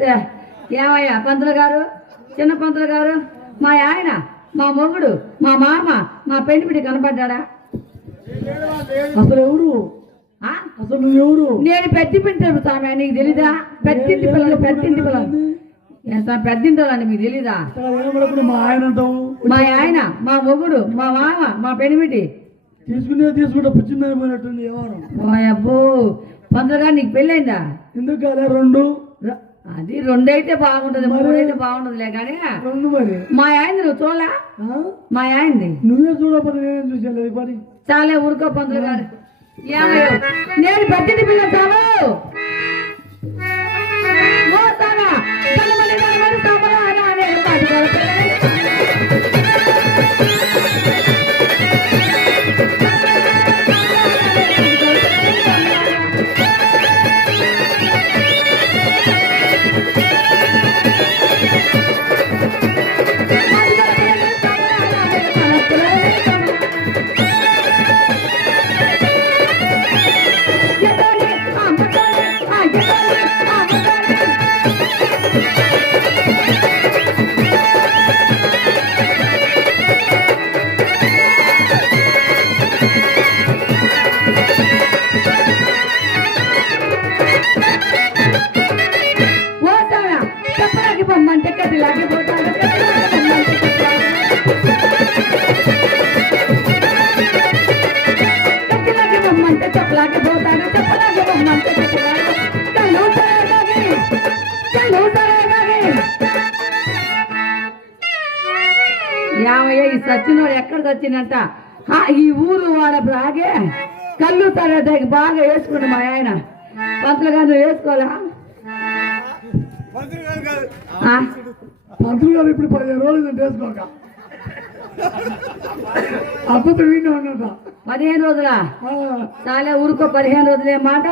తెలిసే. ఏమయ్యా పంతులు గారు, చిన్న పంతులు గారు, మా ఆయన, మా మొగుడు, మా మామ, మా పెండిపిడి కనపడ్డా? అసలు ఎవరు? అసలు ఎవరు? నేను పెద్దింటాను స్వామి, నీకు తెలీదా? పెద్దింటి పిల్లలు, పెద్దింటి పిల్లలు, పెద్దింటి వాళ్ళని మీకు తెలీదా? మా ఆయన అంటావు. మా ఆయన, మా మొగుడు, మా మామ, మా పెనిమిటి తీసుకుంటే పుచ్చిందని పోయినట్టుంది. ఎవరు? అబ్బో పంతులు గారు, నీకు పెళ్ళైందా? ఎందుకు కాలే? రెండు. అది రెండైతే బాగుంటది, మూడైతే బాగుంటదిలే కానీ రెండు. మరి మా ఆయన నువ్వు చూడలా? మా ఆయన్ని నువ్వే చూడకపోతే నేనేం చూసాను ఈ పని. చాలే ఊరుకో పంతులు గారు. ఏమయ్యో నేను పెద్దింటి పిల్ల చాలు. యామయ్య ఈ సచ్చినోడు ఎక్కడ చచ్చిందంట? ఈ ఊరు వాళ్ళ బాగే కళ్ళు తరగతి బాగా వేసుకుంది మా ఆయన. పంతులు గారు నువ్వు వేసుకోవాలా? పంతులు గారు ఇప్పుడు 15 రోజులు వేసుకోక అప్పుడు వీడియో ఉన్నట. 15 రోజులా? చాలా ఊరుకో, 15 రోజులే మాట.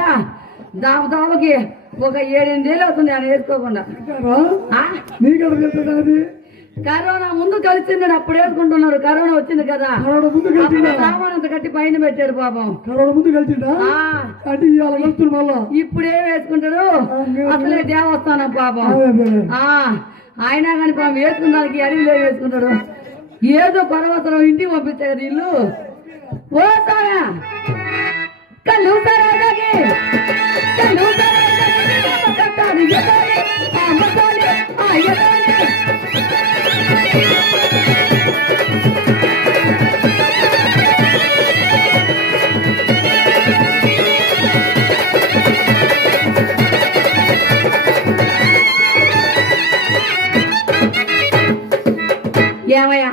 దాదాపుకి ఒక 7-8 ఏళ్ళు అవుతుంది ఆయన వేసుకోకుండా. కరోనా ముందు కలిసిందని అప్పుడు వేసుకుంటున్నారు. కరోనా వచ్చింది కదా, సామానంత కట్టి పైన పెట్టాడు పాపం. కరోనా ముందు కలిసిందా? ఇప్పుడేం వేసుకుంటాడు? అసలే దేవస్థానం పాపం. అయినా కానీ పాపం వేసుకున్న దానికి అడవిలో వేసుకుంటాడు. ఏదో పర్వతం ఇంటికి పంపిస్తే కదా ఇల్లు. ఓసాయా కళ్ళు ఏమయ్యా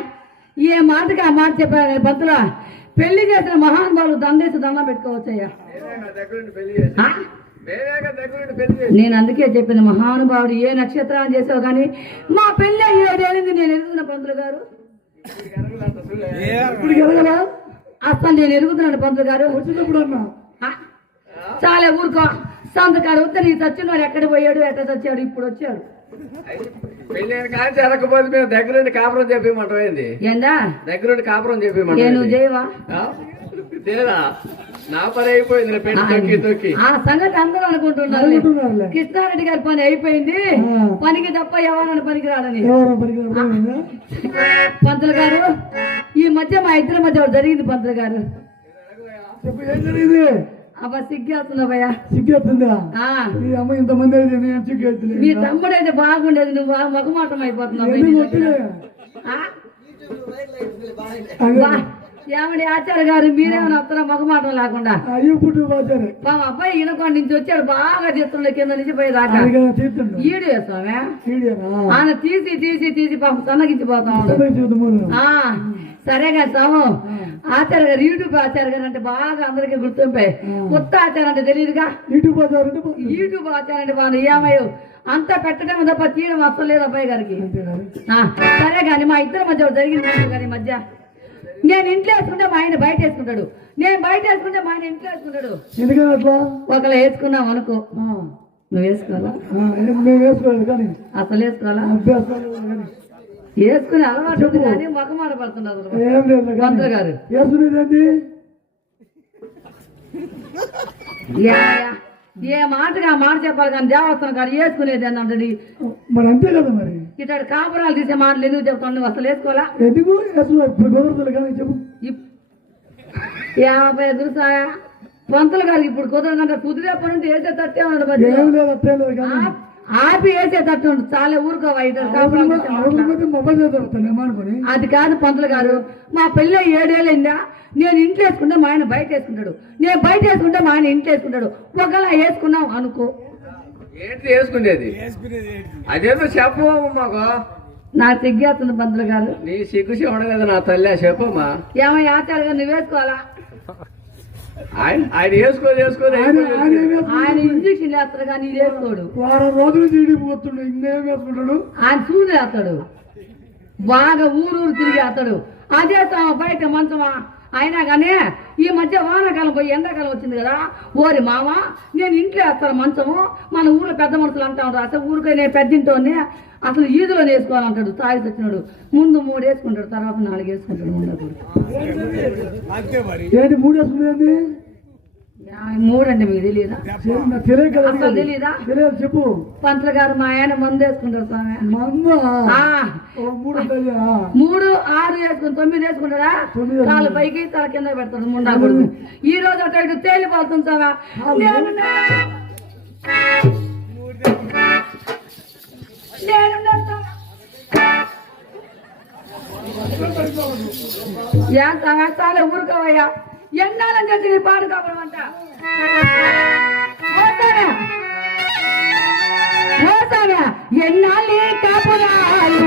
ఏ మాటకి ఆ మాట చెప్పారు పంతులా? పెళ్లి చేసిన మహానుభావులు దండేసి దండం పెట్టుకోవచ్చయ్యా. నేను అందుకే చెప్పిన మహానుభావుడు ఏ నక్షత్రాన్ని చేసావు కానీ మా పెళ్ళి 7 ఏళ్ళింది. నేను ఎరుగుతున్న పంతులు గారు, అసలు నేను ఎరుగుతున్నాను పంతులు గారు. వచ్చినప్పుడు అన్నా చాలా ఊరుకో. సంతకాడు వస్తే నీ చచ్చినవాడు ఎక్కడ పోయాడు, ఎక్కడ చచ్చాడు, ఇప్పుడు వచ్చాడు. పెళ్ళైన కానీ జరగకపోతే మేము దగ్గరుండి కాపురం చెప్పేమంటాయింది. ఏందా దగ్గరుండి కాపురం చెప్పేమంటా? నువ్వు చేయవా? లేదా నా పని అయిపోయింది. పెళ్లి తొక్కి ఆ సంగతి అందరూ అనుకుంటున్నారు. కృష్ణారెడ్డి గారి పని అయిపోయింది, పనికి తప్ప ఎవరని పనికి రాడని. పంతులు గారు ఈ మధ్య మా ఇద్దరి మధ్య జరిగింది పంతులు గారు. అబ్బా సిగ్గేస్తున్నావయ్యా. సిగ్గేస్తుందా? అమ్మ ఇంతమంది మీ తమ్ముడైతే బాగుండేది, నువ్వు బాగా మగమాటం అయిపోతున్నావు. ఏమండి ఆచార్య గారు, మీరేమైనా వస్తారా మగమాటం లేకుండా? అబ్బాయి ఈనకొండ నుంచి వచ్చాడు, బాగా తీస్తుండే కింద నుంచి పోయేదాకా. ఈడు వేస్తామే ఆయన తీసి తీసి తీసి పాపం సన్నగించిపోతాం. సరేగా సాము ఆచార్య గారు, యూట్యూబ్ ఆచార్య గారు అంటే బాగా అందరికీ గుర్తుంపాయి. కొత్త ఆచారం అంటే తెలియదుగా. యూట్యూబ్ ఆచారం అంటే బాగా ఏమయ్యో అంతా పెట్టడం తప్ప తీయడం అసలు లేదు అబ్బాయి గారికి. సరే కానీ మా ఇద్దరి మధ్య జరిగింది కానీ మధ్య నేను ఇంట్లో వేసుకుంటే మా ఆయన బయట వేసుకుంటాడు, నేను బయట వేసుకుంటే మా ఆయన ఇంట్లో వేసుకుంటాడు. ఒకళ్ళు వేసుకున్నాం అనుకో, నువ్వు వేసుకోవాలా? అసలు వేసుకోవాలా? వేసుకునే అలవాటు ఉంది కానీ మొక్కమాట పడుతున్నారు పంతులు గారు. ఏ మాటగా మాట చెప్పాలి కానీ దేవస్థానం కాదు వేసుకునేది అని అంటది. మరి అంతే కదా మరి. ఇట్లా కాపురాలు తీసే మాటలు ఎందుకు చెప్తాను? నువ్వు అసలు వేసుకోవాలా? ఎందుకు వేసుకున్నా ఇప్పుడు కుదరదు కానీ చెప్పు. యాభై ఎదురుసా పంతులు గారికి ఇప్పుడు కుదరదంటే కుదిరే పని ఉంటే వేసే తట్టే ఉండదు మరి. ఏం లేదు అట్టే లేదు కానీ ఆపి వేసే తట్టు ఉండదు. చాలా ఊరుకోవా ఇద్దరు కాపురాలు తీసే మాటలు. మొబైల్ చేస్తాను ఏమనుకోని. అది కాదు పంతులు గారు, మా పెళ్ళి 7 ఏళ్ళైందా? నేను ఇంట్లో వేసుకుంటే మా ఆయన బయట వేసుకుంటాడు, నేను బయట వేసుకుంటే మా ఆయన ఇంట్లో వేసుకుంటాడు. ఒకవేళ వేసుకున్నావు అనుకో, ఏంటి వేసుకునేది? అదేదో చెప్పు మాకు. నాకు సిగ్గేస్తుంది పంతులు గారు. నీ సిగ్గు ఉండదు కదా నా తల్లి, చెప్పమ్మా. ఏమయ్య ఆచార్య గారు, నువ్వు వేసుకోవాలా? ఆయన వేసుకోదు ఆయన ఇంజక్షన్ వేస్తాడు కానీ ఇది వేసుకోడు. వారం రోజులు చీడిపోతుండే ఇంకేం వేసుకుంటాడు. ఆయన చూడు వేస్తాడు, బాగా ఊరు తిరిగి వేస్తాడు. అదే బయట మంచమా అయినా కానీ ఈ మధ్య వానాకాలం పోయి ఎండాకాలం వచ్చింది కదా, ఓరి మామ నేను ఇంట్లో వేస్తాను మంచము. మన ఊళ్ళో పెద్ద మనుషులు అంటా ఉంటారు, అసలు ఊరికే నేను పెద్దింటోనే అసలు ఈదులో వేసుకోవాలంటాడు. తాగి తెచ్చినాడు ముందు 3 వేసుకుంటాడు, తర్వాత 4 వేసుకుంటాడు. ముందు ఏంటి 3 వేసుకునేది? 3 అంటే మీకు తెలియదా? అసలు తెలీదా? తెలియదు చెప్పు. పంతులు గారు మా ఆయన మందు వేసుకుంటారు స్వామి. 3 3, 6 వేసుకుని 9 వేసుకుంటారా? కాలు పైకి తల కింద పెడతాడు ముండాకుడు. ఈ రోజు అటు ఇటు తేలిపోతుంది స్వామి. చాలా ఊరుకోవయ్యా, ఎన్నాలని చెప్పి నీ పాడు కావడమంట. ఎన్నాళ్ళి కాపురాలు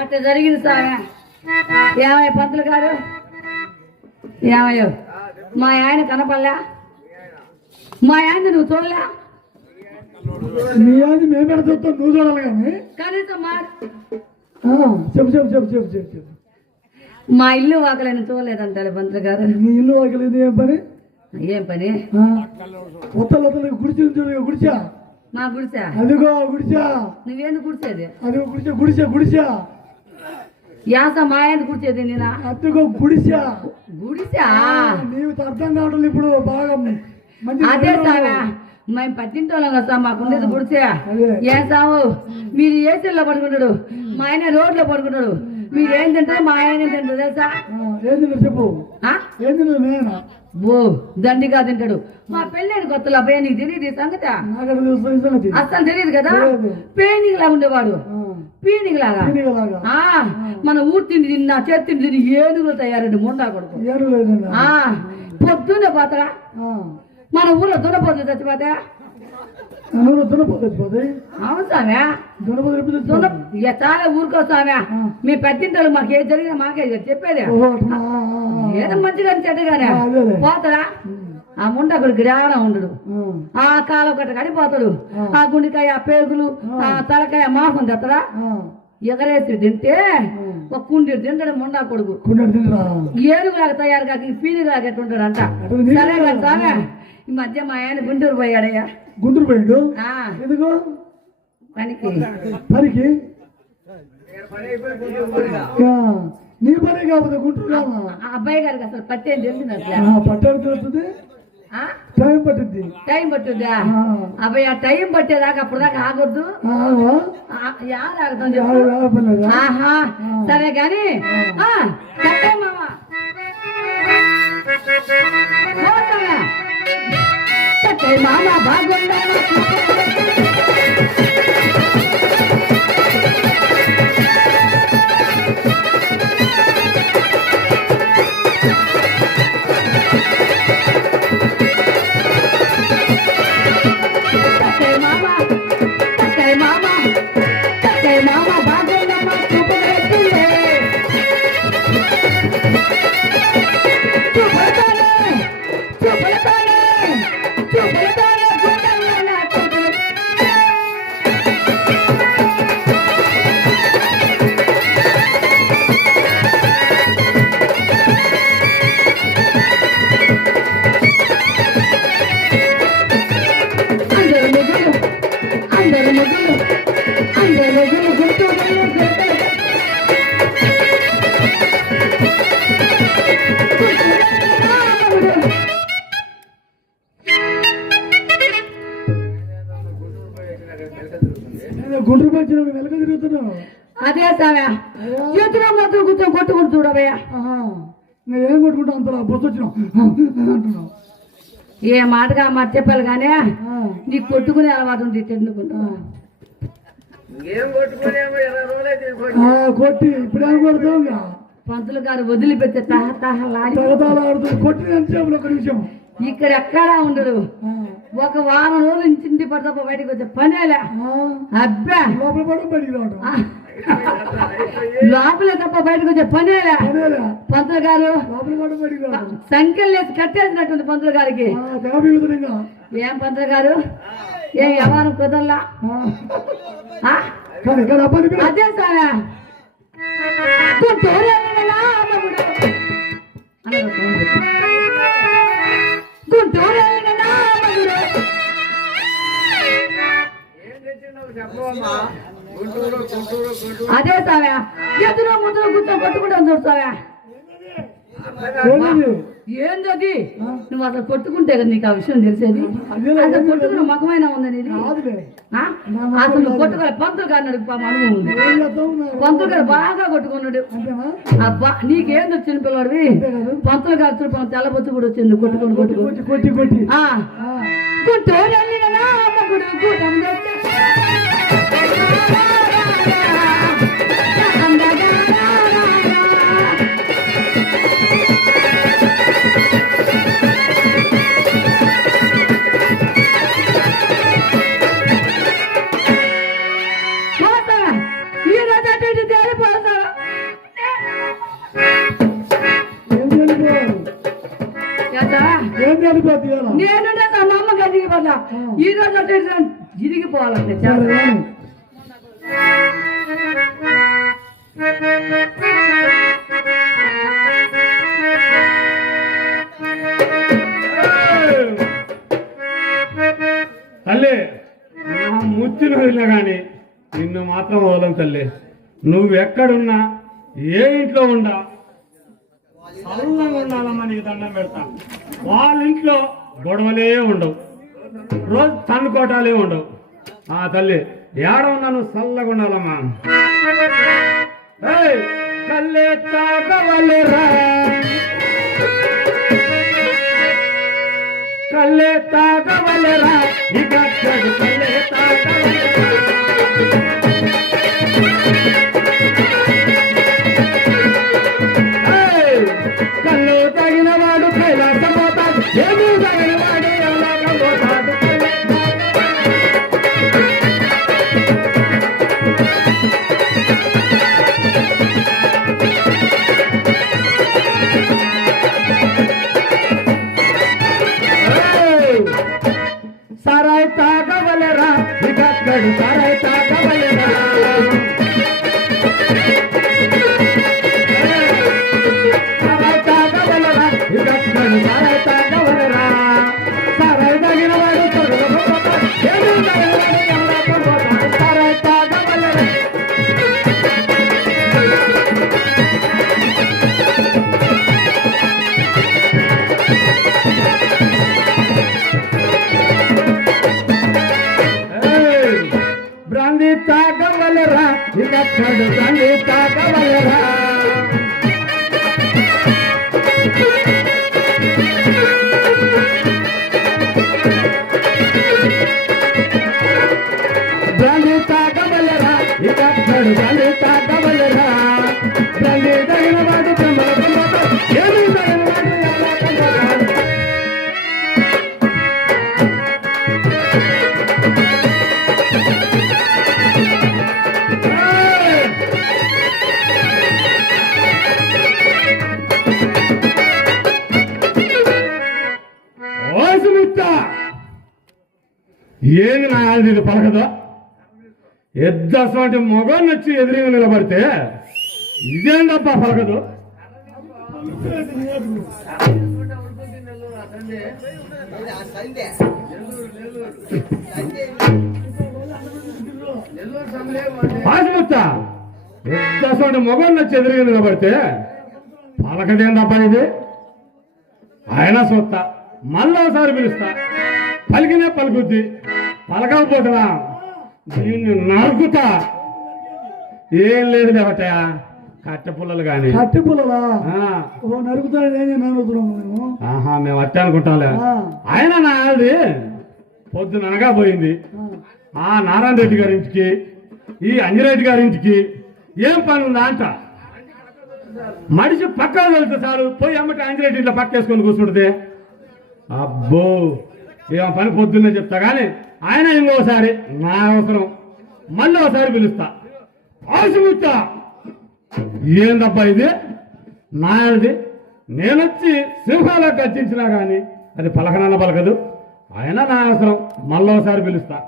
అట్లా జరిగింది సార్. ఏమయ్య పంతులు గారు, ఏమయ్యో మా ఆయన కనపడలే? మా ఆయన నువ్వు చూడలే? మీ ఆయన మేము పెడతాం, నువ్వు చూడాలి కానీ కనీసం చెప్పు చెప్పు చెప్పు చెప్పు చెప్పు చెప్పు. మా ఇల్లు వాకలేని చూడలేదంటారు పంతులు గారు. నీ ఇల్లు వాకలేదు ఏం పని? ఏం పని? ఉత్తలు గుడిచి గుడిచా. మా గుడిసా? అదిగో గుడిచా. నువ్వేందుకు గుడిచేది? అదిగో గుడిచా గుడిచా గుడిచా. యాస మా ఆయన కూర్చేది నేనా? అదిగో గుడిసా. గుడిసా? నీవు అర్థం కావడం ఇప్పుడు బాగా అదే సాగా మేము పట్టింటోళ్ళం కదా సార్, మాకుండేది గుడిసే. ఏం సాము మీరు ఏసీల్లో పడుకుంటాడు, మా ఆయన రోడ్లో పడుకుంటాడు. మీరు ఏం తింటారు, మా ఆయన ఏం తింటారు తెలుసా? ఏంది చెప్పు. ఏంది నేనా? ఓ దండిగా తింటాడు. మా పెళ్ళైన కొత్తలో అబ్బాయి నీకు తెలియదు ఈ సంగతి? అస్సలు తెలియదు కదా. పేనింగ్ లాగా ఉండేవాడు, పీనింగ్ లాగా. మన ఊరు తిండి తిన్నా, చేతి తిండి తిని ఏనుగులు తయారండి ముండా కొడుకు. పొద్దున్నే పోతారా? మన ఊర్లో దున్నపోతుంది చచ్చిపోతే. అవును సామె, చాలా ఊరుకోసామె. మీ పెద్దింటలు మాకు ఏది జరిగినా మాకే చెప్పేది. ఏదో మంచిగా చెడ్డగానే పోతాడా? ఆ ముండకుడు గిరాగా ఉండడు, ఆ కాలు ఒకటి కడిపోతాడు. ఆ గుండెకాయ, ఆ పేగులు, ఆ తలకాయ మాసం తెత్తడా? ఎగరేసి తింటే ఒక కుండి తింటాడు ముండా కొడుకు. ఏనుగులాగా తయారు కాక పీనుగులాగా ఎట్టుంటాడు అంట. సరే కదా సామె, ఈ మధ్య మా ఆయన గుంటూరు పోయాడయ్యా. గుంటూరు పోయాడు? ఎందుకు? పనికి పనికి పని అయిపోయి గుంటూరు పోయినా. ఆ, నీ పని కాకపోతే గుంటూరు కావాలా? ఆ అబ్బాయి గారికి అసలు పత్తి ఏం తెలిసినట్లే పట్టాడు తెలుస్తుంది, టైం పట్టింది. టైం పట్టుద్దా అబ్బాయి ఆ టైం పట్టేదాకా అప్పుడు దాకా ఆగొద్దు యారు ఆగుతాం చెప్పు ఆహా సరే గాని కట్టే మామ పోతావా? కట్టే మామ బాగుందా గుంటూరు వచ్చిన వెనక తిరుగుతున్నావు. అదే సావా చేతిలో మాత్రం కూర్చొని కొట్టుకుంటూ చూడవయ్యా నేనేం కొట్టుకుంటావు అంతలా బొత్తు వచ్చినావు అంటున్నావు. ఏ మాటగా మాట చెప్పాలి కానీ నీకు కొట్టుకునే అలవాటు ఉంది తిండుకుంటా ఏం కొట్టుకునేమో 20 రోజులే తీసుకోండి. కొట్టి ఇప్పుడేం కొడతావు ఇంకా? పంతులు గారు వదిలిపెట్టే తహతహలాడి తగతాలాడుతుంది కొట్టి ఎంతసేపు ఒక నిమిషం ఇక్కడ ఎక్కడా ఉండడు. ఒక వారం రోజులు ఇంటింటి పడతా బయటకు వచ్చే పనేలే అబ్బా లోపల పడడం బయటికి రావడం లోపలే తప్ప బయటకు వచ్చే పనేలే పంతులు గారు లోపల పడడం బయటికి రావడం సంఖ్యలు లేసి కట్టేసినట్టుంది పంతులు గారికి. ఇంకా ఏం పంతులు గారు ఏ వ్యవహారం కుదరలా అదే సారా గుంటూరు ఏం తెచ్చినావు చెప్పవమ్మా. గుంటూరు గుంటూరు గుంటూరు అదే సారా ఎదురు ముందు కూర్చొని కొట్టుకుంటాం చూస్తావా ఏందది నువ్వు అసలు కొట్టుకుంటే కదా నీకు ఆ విషయం తెలిసేది. అసలు కొట్టుకున్న మగమైన ఉందని అసలు నువ్వు కొట్టుకోలే పంతులు గారిని అడుగు అనుభవం ఉంది. పంతులు గారు బాగా కొట్టుకున్నాడు. అబ్బా నీకేం వచ్చిన పిల్లడివి పంతులు గారు చూడు తెల్లబొచ్చు కూడా వచ్చింది కొట్టుకొని కొట్టుకొని కొట్టి కొట్టి గుంటూరు వెళ్ళిన అమ్మగుడు కూటం నేను మా అమ్మ గదికి పడ్డా ఈ రోజు జిరిగిపోవాలంటే చాలా తల్లి ముచ్చిన వదిలినా కానీ నిన్ను మాత్రం వదలం తల్లి. నువ్వెక్కడున్నా ఏ ఇంట్లో ఉండా చల్లంగా ఉండాలమ్మా. నీకు దండం పెడతా. వాళ్ళ ఇంట్లో గొడవలే ఉండవు, రోజు తన్నుకోటాలే ఉండవు. ఆ తల్లి ఏడ ఉన్నా నువ్వు చల్లగా ఉండాలమ్మా. కల్లే తాగవలేరా కల్లే తాగవలేరా ఇక కల్లే తాగవలేరా కళ్ళు తగిన వాడు కైలాసపోతాడు, ఏమీ తగిన వాడు ఎలాగపోతాడు. సారాయి తాగవలేరా ఇకక్కడు సారాయి తాగవలేరా సారాయి తాగవలేరా ఏంది నా ఇది పలకదు ఎద్దసంటి మొగోని వచ్చి ఎదురుగా నిలబడితే ఇదేందబ్బా పలకదు. ఆశముచ్చా ఎద్దసంటి మొగోని వచ్చి ఎదురుగా నిలబడితే పలకదేందబ్బా ఇది. ఆయన చూస్తా మళ్ళీ ఒకసారి పిలుస్తా, పలికినే పలుకుద్ది, పలకకపోతున్నా దీన్ని నరుకుతా. ఏం లేదు లేవటయా కట్టె పుల్లలు కానీ. కట్టె పుల్లలా? నరుకుతాడే నరుకుతున్నాము మేము. ఆహా, మేము అట్టే అనుకుంటాంలే. ఆయన నాది పొద్దుననగా పోయింది ఆ నారాయణ రెడ్డి గారింటికి, ఈ అంజిరెడ్డి గారింటికి. ఏం పని ఉందా అంట. మనిషి పక్కన వెళ్తే చాలు పోయి అమ్మటి అంజిరెడ్డి ఇట్లా పక్క వేసుకొని కూర్చుంటుంది. అబ్బో ఏం పని పొద్దున్నే చెప్తా కానీ ఆయన ఇంకోసారి నా అవసరం మళ్ళీ ఒకసారి పిలుస్తా. ఆశముచ్చా ఏందబ్బా ఇది నాది. నేనొచ్చి సింహాలకు గర్జించినా కానీ అది పలకనన్న పలకదు. ఆయన నా అవసరం మళ్ళీ ఒకసారి పిలుస్తా.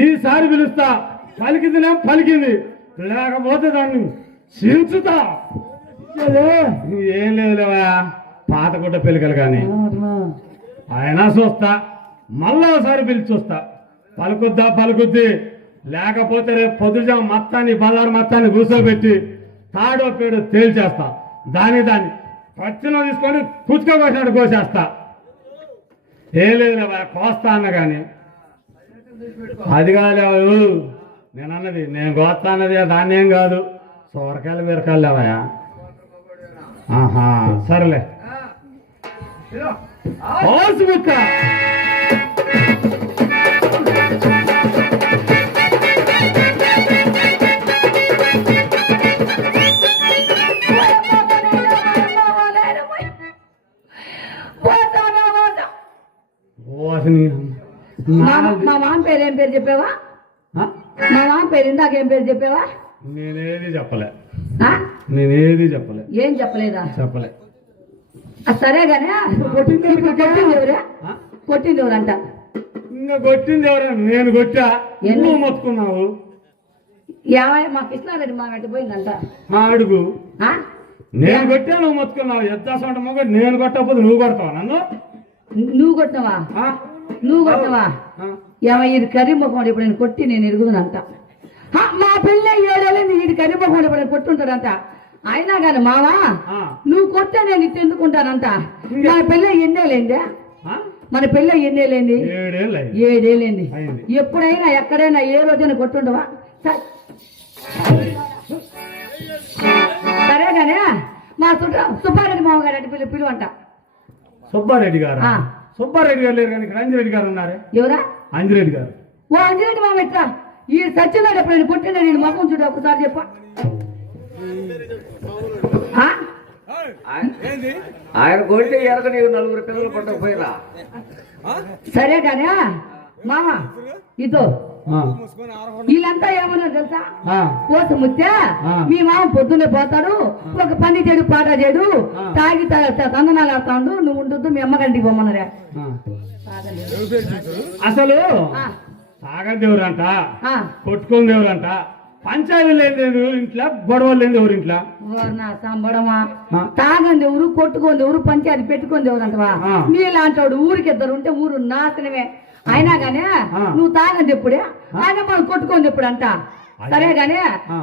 ఈసారి పిలుస్తా, పలికిందినే పలికింది, లేకపోతే దాన్ని చించుతా. ఏం లేదు లేవా పాత గుడ్డ పెళ్ళికలు కానీ. ఆయన చూస్తా మళ్ళా ఒకసారి పిలిచి చూస్తా, పలుకుద్దా పలుకుద్ది. లేకపోతే రేపు పొద్దుజాం మొత్తాన్ని బజారు మొత్తాన్ని కూర్చోబెట్టి తాడో పేడో తేల్చేస్తా. దాన్ని పచ్చిలో తీసుకొని కుచ్చుకోబోసినట్టు కోసేస్తా. ఏం లేదు లేవా కోస్తా అన్న కానీ అది కాదు. నేను అన్నది నేను కోస్తా అన్నది దాన్ని ఏం కాదు. సొరకాయలు బీరకాయలు లేవయా. ఆహా సరేలే. ఆసుముక్క మా మామ పేరు ఏం పేరు చెప్పావా? మా మామ పేరు ఇందాకేం పేరు చెప్పావా? నేనేది చెప్పలే. నేనేది చెప్పలే. ఏం చెప్పలేదా? చెప్పలే. సరే గానే కొట్టింది ఎవరే? కొట్టింది ఎవరంట? ఇంకా కొట్టింది ఎవరా? నేను కొట్టా, నువ్వు మొత్తుకున్నావు. మా కృష్ణారెడ్డి మా వెంట పోయిందంట. అడుగు. నేను కొట్టా, నువ్వు మొత్తుకున్నావు. ఎద్దాసంట మొగ నేను కొట్టకపోతే నువ్వు కొడతావా నన్ను? నువ్వు కొట్టినవా? నువ్వు కొట్టినవా? ఇది కర్రీముఖం ఇప్పుడు నేను కొట్టి నేను ఎరుగుదనంట. మా పిల్ల 7 ఏళ్ళని ఇది కర్రీముఖం ఇప్పుడు నేను కొట్టుంటాడంట. అయినా కానీ మావా నువ్వు కొట్టే నేను ఇట్టు ఎందుకుంటానంట. మన పిల్ల ఎన్నేళ్ళైంది? మన పిల్ల ఎన్నేళ్ళైంది? 7 ఏళ్ళైంది. ఎప్పుడైనా ఎక్కడైనా ఏ రోజైనా కొట్టుండవా? సరేగానే మా సుబ్బారెడ్డి మామగారు అంటే పిలువంట. సుబ్బారెడ్డి గారు? సుబ్బారెడ్డి గారు లేరు కానీ ఇక్కడ అంజిరెడ్డి గారు ఉన్నారే. ఎవరా? అంజిరెడ్డి గారు. ఓ అంజిరెడ్డి మామ ఎట్లా ఈ సచ్చినాడు ఎప్పుడు నేను కొట్టినా నేను మొఖం చూడ ఒకసారి చెప్ప. ఆయన కొడితే ఎరగ నీకు 4 పిల్లలు పట్టకపోయినా. సరే కానీ మామ ఇదో వీళ్ళంతా ఏమన్నా తెలుసా? పోసు ముత్తే మీ మామ పొద్దున్నే పోతాడు, ఒక పని చేయడు పాట చేయడు, తాగి తందనాలు ఆడుతాడు, నువ్వు ఉండొద్దు మీ అమ్మగంటికి పోమన్నారా. అసలు తాగదేవరంట, కొట్టుకుని దేవురంట, పంచాయతీలు లేదు ఇంట్లో, గొడవలు లేదు ఎవరు ఇంట్లో. సంబడమా తాగంది ఎవరు, కొట్టుకోంది ఎవరు, పంచాయతీ పెట్టుకుంది ఎవరు అంటవా? నీలాంటి ఊరికి 2 ఉంటే ఊరు నాశనమే. అయినా గానీ నువ్వు తాగంది ఎప్పుడే, ఆయన మనం కొట్టుకోంది ఎప్పుడు అంట. సరే గానీ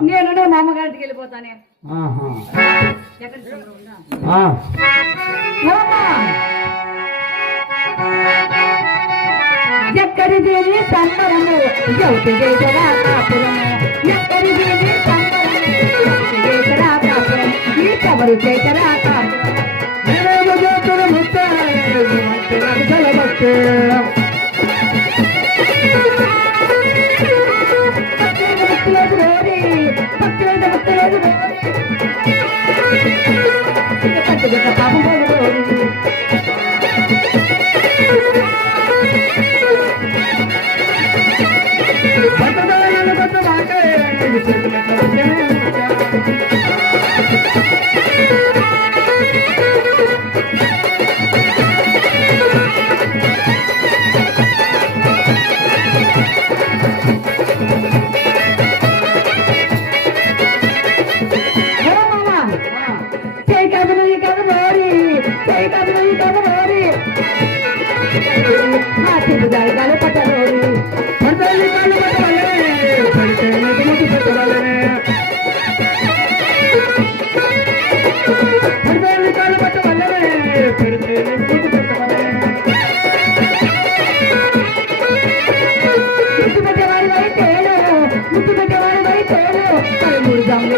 నేను మా అమ్మగారికి వెళ్ళిపోతానే. ఎక్కడిది సంబరము జ్యోతి చేసరా కాపురము, ఎక్కడిది సంబరము జ్యోతి చేసరా కాపురం, ఈ కబరు చేసరా కాపురం. పాపం చేయి కబులు కబరోరి ఆ తిరుగుదారి కాలు పట్టరోరి పడిపోయి కాళ్ళు పట్టవలే పడితే ముద్దు పెట్టవలే పడిపోయి కాళ్ళు పట్టవలే పెడితే ముద్దు పెట్టవలే ముద్దు పెట్టేవాడి వైతేడు ముద్దు పెట్టేవాడి వైతేడు 13 జాములు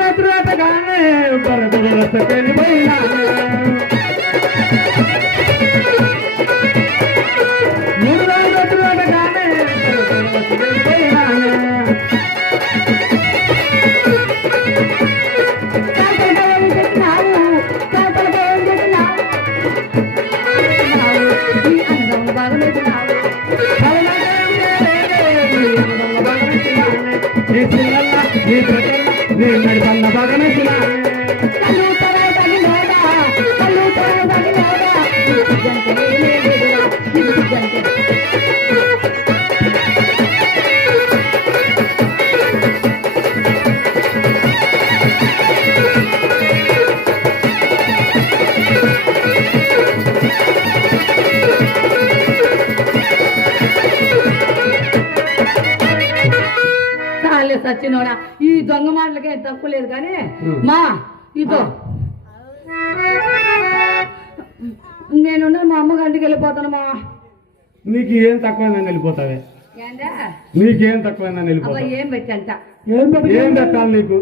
రాత్రి ఆటగానే పరదల రసకెళ్ళి పోయినానే మూడు రాత్రి ఆటగానే పరదల రసకెళ్ళి పోయినానే నీ చిన్నల్ల నీ ప్రకల్ల నీ నడిపల్ల బాగా నచ్చినానే సచ్చినోడా ఈ దొంగ మాటలకే తక్కువ లేదు కానీ మా ఇదో నేను మా అమ్మగారింటికి వెళ్ళిపోతాను మా నీకు ఏం తక్కువైందని వెళ్ళిపోతావే ఏందా నీకేం తక్కువైందని వెళ్ళిపోతావు ఏం పెట్టంట ఏం పెట్టాలి నీకు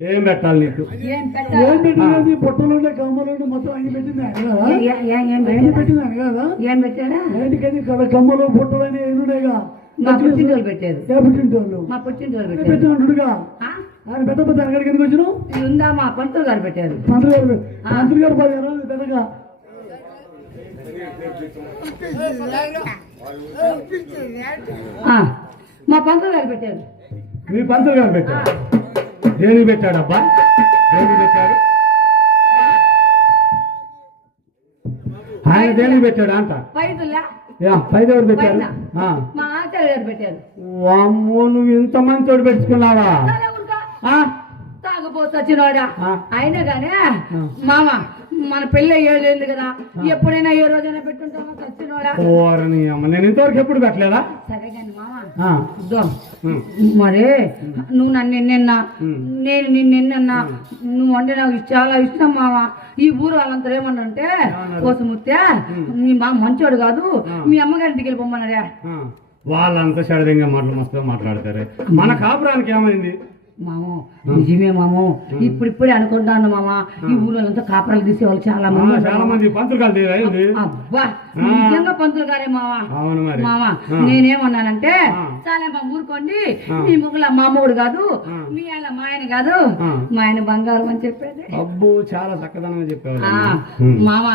ఏం పెట్టాలి నీకు ఏం ఏం పెట్టినది పొట్టలుండే కమ్మలుండే మొత్తం అన్ని పెట్టింది ఆయన కదా అన్ని పెట్టింది ఆయన కదా ఏం పెట్టాడా ఏంటికని ఇక్కడ కమ్మలు పొట్టలు అని ఏమున్నాయిగా మా పుట్టింటోళ్ళు పెట్టారు ఏ పుట్టింటోళ్ళు మా పుట్టింటోళ్ళు పెట్టారు పెట్టినట్టుగా ఆయన పెట్టకపోతే అక్కడికి ఎందుకు వచ్చినావు ఇది ఉందా మా పంతులు గారు పెట్టారు మంత్రి గారు 10 పెద్దగా మా పంతులు గారు పెట్టారు మీ పంతులు గారు పెట్టాడు దేనికి పెట్టాడబ్బా దేనికి పెట్టాడు ఆయన దేనికి పెట్టాడు అంట పైదులా పైదెవరు పెట్టారు మా ఆచార్య గారు పెట్టారు అమ్మో నువ్వు ఇంత మంది పెట్టుకున్నావా తాగపోతే వచ్చినవాడా అయినా కానీ మామ మన పెళ్ళి 7 ఏళ్ళు కదా ఎప్పుడైనా ఏ రోజైనా పెట్టుంటామా వచ్చినవాడా నేను ఇంతవరకు ఎప్పుడు పెట్టలేదా సరే కానీ మామ మరి నువ్వు నన్ను నిన్న నేను నిన్న నువ్వు అంటే నాకు చాలా ఇష్టం మామ ఈ ఊరు వాళ్ళంతా ఏమన్నారంటే కోసముత్తే మీ మామ మంచోడు కాదు మీ అమ్మగారింటికి వెళ్ళిపోమన్నాడే వాళ్ళంతా సడదంగా మస్తుగా మాట్లాడతారు మన కాపురానికి ఏమైంది మామో నిజమే మామో ఇప్పుడిప్పుడే అనుకుంటాను మామ ఈ ఊళ్ళంతా కాపరాలు తీసేవాళ్ళు చాలా మంది పంతులు కాదు అబ్బా నిజంగా పంతులు గారే మావా మామ నేనేమన్నానంటే చాలా మా ఊరుకోండి మీ ముగ్గుల మామూడు కాదు మీ ఆయన మా ఆయన కాదు మా ఆయన బంగారం అని చెప్పేది అబ్బో చాలా చక్కదనంగా చెప్పారు మామ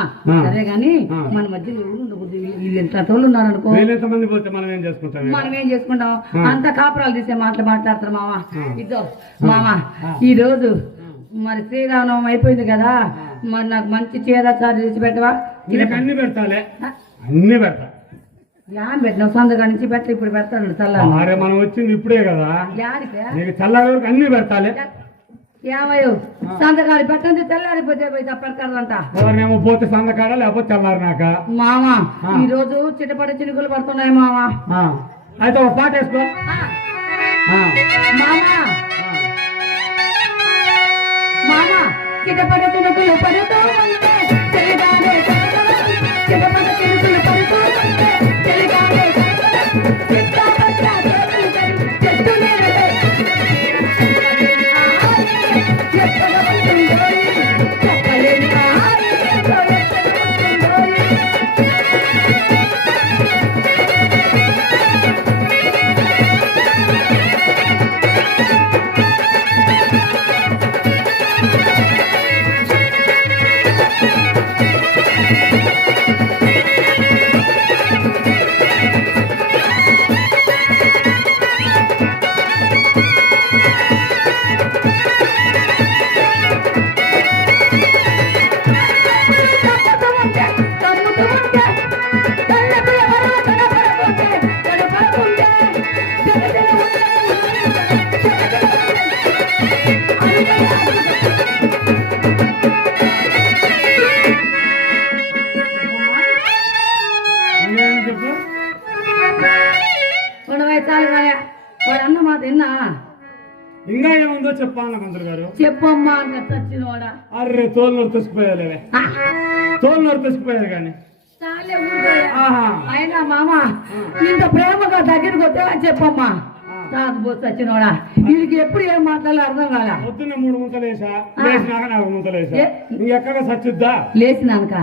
సరే గాని మన మధ్యలో ఎవరు ఉండకూడదు వీళ్ళు ఎంత తోళ్ళు ఉన్నారనుకో ఎంతమంది పోతే మనం ఏం చేసుకుంటాం అంత కాపురాలు తీసే మాటలు మాట్లాడతారు మామ ఇద్దో మామ ఈ రోజు మరి శ్రీరామనవమి అయిపోయింది కదా మరి నాకు మంచి చీర చారు చేసి పెట్టవా అన్ని పెడతాలే అన్ని పెడతా యాన్ పెట్టినావు సొంతగా నుంచి పెట్ట ఇప్పుడు పెడతాడు చల్లారి మనం వచ్చింది ఇప్పుడే కదా యాడికి చల్లారి వరకు అన్ని పెడతాలే ఏమయ్యో సంతకాలు పెట్టండి తెల్లారిపోతే పోయి పెడతారంట ఎవరినేమో పోతే సంతకాడ లేకపోతే తెల్లారినాక మామ ఈ రోజు చిటపడి చినుకులు పడుతున్నాయి మామ అయితే ఒక పాట వేసుకో మామ చిటపడి చినుకులు పడుతూ చిటపడి చినుకులు పడుతూ ఇంకా ఏముందో చెప్పాను మంత్రి గారు. చెప్పమ్మా అన్న చచ్చినోడా. అర్రే తోలు నోరు తెచ్చిపోయాలి, తోలు నోరు తెచ్చిపోయారు కానీ. చాలే ఊరుకోయా. ఆహా. అయినా మామ ఇంత ప్రేమగా దగ్గరికి వస్తే చెప్పమ్మా. కాదు బో చచ్చినోడా, వీడికి ఎప్పుడు ఏం మాట్లాడాలో అర్థం కాల. పొద్దున్న 3 ముంతలు వేసా, లేచినాక 4 ముంతలు వేసా. నువ్వు ఎక్కడ సచ్చిద్దా? లేచినానుక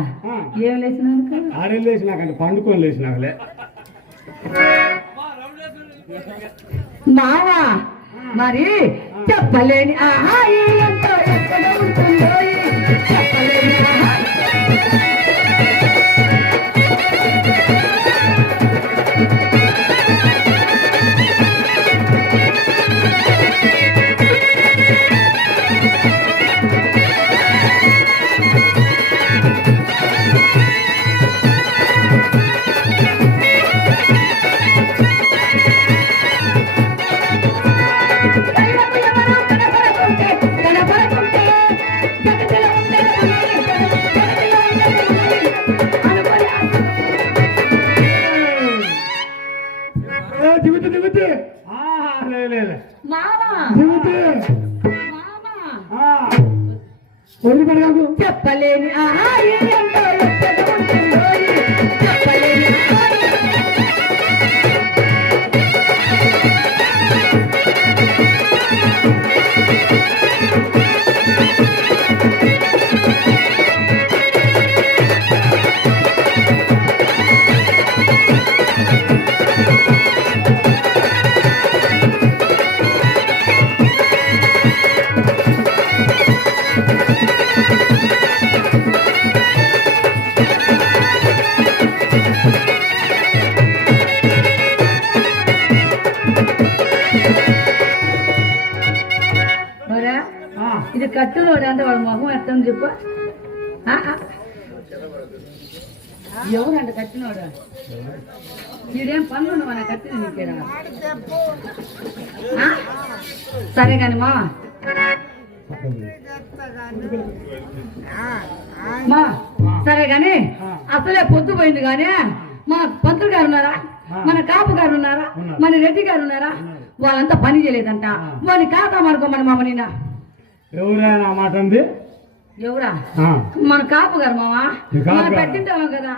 ఏం లేచినానుక? ఆడే లేచినాకంటే పండుకొని లేచినాకలే. మావా మరి చెప్పలేని ఆహా ఎంతో ఎక్కడ ఉంటుందో చెప్పలేని ఆహా. దిగుతే దిగుతే లేదు మావా దిగుతే మావా ఒళ్ళు పడగాకు. చెప్పలేని ఆహా ఎంతో ఎక్కడ ఉంటుందో చెప్పలేని ఆహా. ఇది కట్టులోడు అంటే వాడు మొహం ఎట్టని చెప్పు. ఎవరంట కట్టినోడు? వీడేం పనులు మన కట్టిన నీకేరా? సరే కాని మా సరే కాని అసలే పొద్దు పోయింది కానీ మా పంతులు గారు ఉన్నారా, మన కాపు గారు ఉన్నారా, మన రెడ్డి గారు ఉన్నారా? వాళ్ళంతా పని చేయలేదంట. వాడిని కాదా మనుకోమని మామ నిన్న. ఎవరా ఆ మాట ఉంది? ఎవరా? మన కాపు గారు మామా, పెట్టింటాం కదా.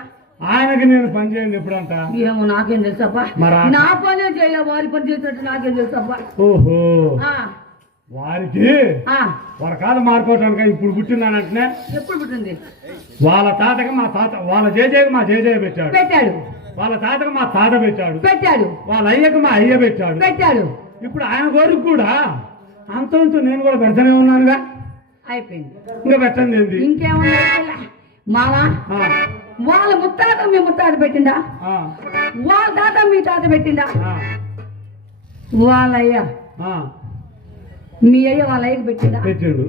ఆయనకి నేను పని చేయండి ఎప్పుడంట? ఏమో నాకేం తెలుసబ్బా, నా పనే చేయ వారి పని చేసినట్టు నాకేం తెలుసబ్బా. ఓహో, వారికి వాళ్ళ కాదు మార్కోవటానికి ఇప్పుడు పుట్టిందానంటే. ఎప్పుడు పుట్టింది? వాళ్ళ తాతకి మా తాత, వాళ్ళ జేజేకి మా జేజే పెట్టాడు. వాళ్ళ తాతకు మా తాత పెట్టాడు. వాళ్ళ అయ్యకు మా అయ్య పెట్టాడు. ఇప్పుడు ఆయన కోరిక కూడా అంతంతో నేను కూడా పెడతానే ఉన్నానుగా. అయిపోయింది, ఇంకా పెట్టండి. ఇంకేమన్నా మావా? వాళ్ళ ముత్తాత మీ ముత్తాత పెట్టిందా? వాళ్ళ తాత మీ తాత పెట్టిందా? వాళ్ళ అయ్య మీ అయ్య వాళ్ళ అయ్యకి పెట్టిందా? పెట్టాడు.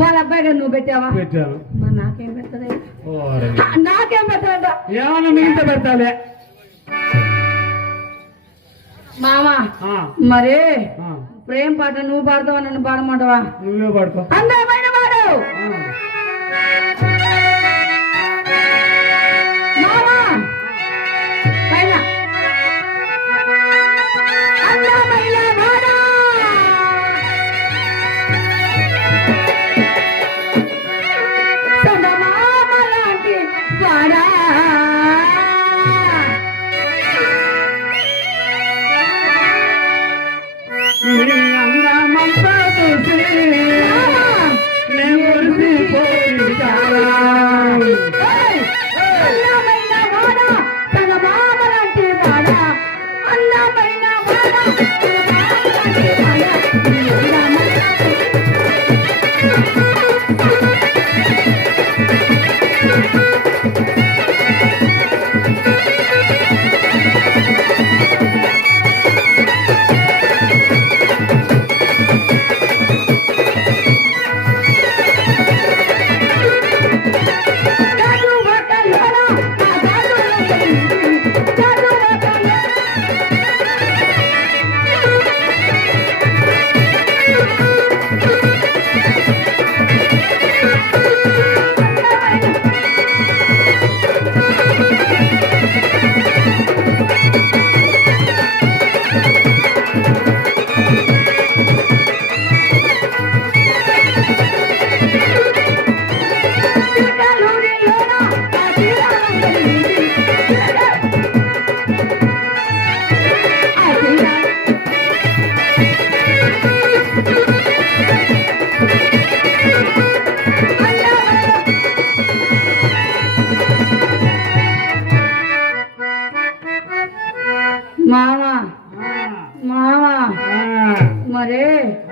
వాళ్ళ అబ్బాయి గారు నువ్వు పెట్టావా? పెట్టాను. మరి నాకేం పెడతాడే? నాకేం పెడతాడ? ఏమన్నా మిగతా పెడతాలే మామా. మరి ప్రేమ పాట నువ్వు పాడతావా, నన్ను పాడమంటావా? నువ్వే పాడుకో. అందమైన వాడు మామా పైన అందమైన వాడా చందమామ లాంటి వాడా అందమంతా చూసి నేను